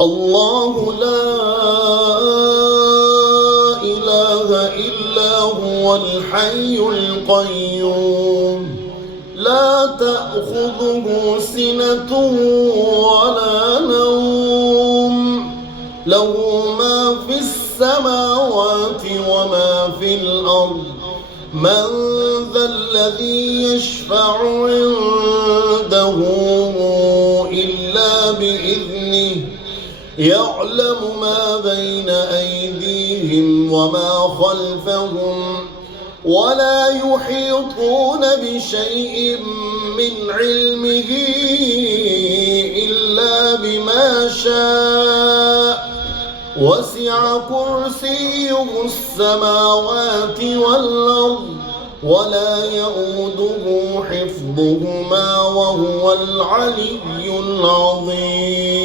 الله لا إله إلا هو الحي القيوم لا تأخذه سنة ولا نوم له ما في السماوات وما في الأرض من ذا الذي يشفع عنده إلا بإذنه يعلم ما بين أيديهم وما خلفهم ولا يحيطون بشيء من علمه إلا بما شاء وسع كرسيه السماوات والأرض ولا يؤوده حفظهما وهو العلي العظيم.